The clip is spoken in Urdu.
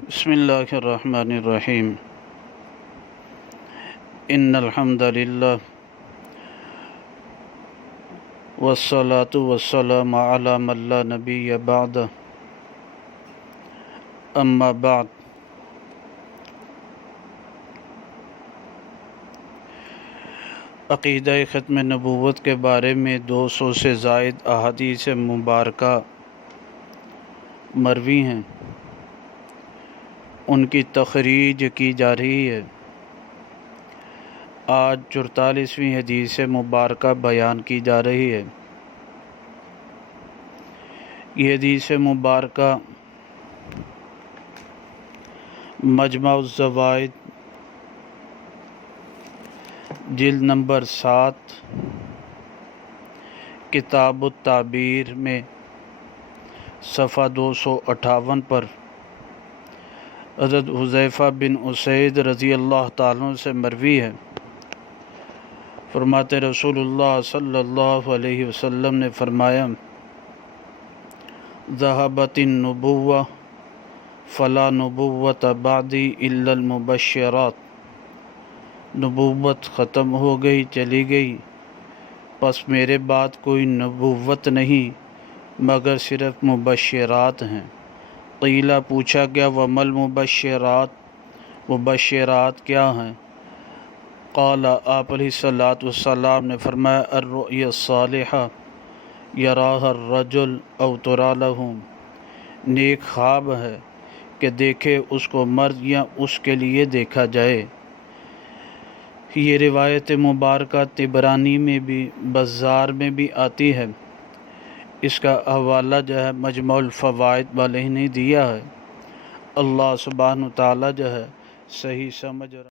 بسم اللہ الرحمن الرحیم ان الحمد للہ والصلاة والسلام علی من لا نبی بعد اما بعد عقیدہ ختم نبوت کے بارے میں 200 سے زائد احادیث مبارکہ مروی ہیں، ان کی تخریج کی جا رہی ہے۔ آج 44ویں حدیث مبارکہ بیان کی جا رہی ہے۔ یہ حدیث مبارکہ مجمع الزوائد جلد نمبر 7 کتاب التعبیر میں صفحہ 258 پر حضرت حذیفہ بن اسید رضی اللہ تعالیٰ عنہ سے مروی ہے۔ فرماتے رسول اللہ صلی اللہ علیہ وسلم نے فرمایا، ذہبت النبوہ فلا نبوۃ بعدی الا المبشرات، نبوت ختم ہو گئی، چلی گئی، پس میرے بعد کوئی نبوت نہیں مگر صرف مبشرات ہیں۔ قیلہ پوچھا گیا، وما المبشرات، مبشرات کیا ہیں؟ قال، آپ علیہ الصلاۃ والسلام نے فرمایا، الرؤیا الصالحہ یراها الرجل او تری له، نیک خواب ہے کہ دیکھے اس کو مرد یا اس کے لیے دیکھا جائے۔ یہ روایت مبارکہ طبرانی میں بھی بزار میں بھی آتی ہے۔ اس کا حوالہ مجموع الفوائد والے نے دیا ہے۔ اللہ سبحانہ تعالیٰ صحیح سمجھ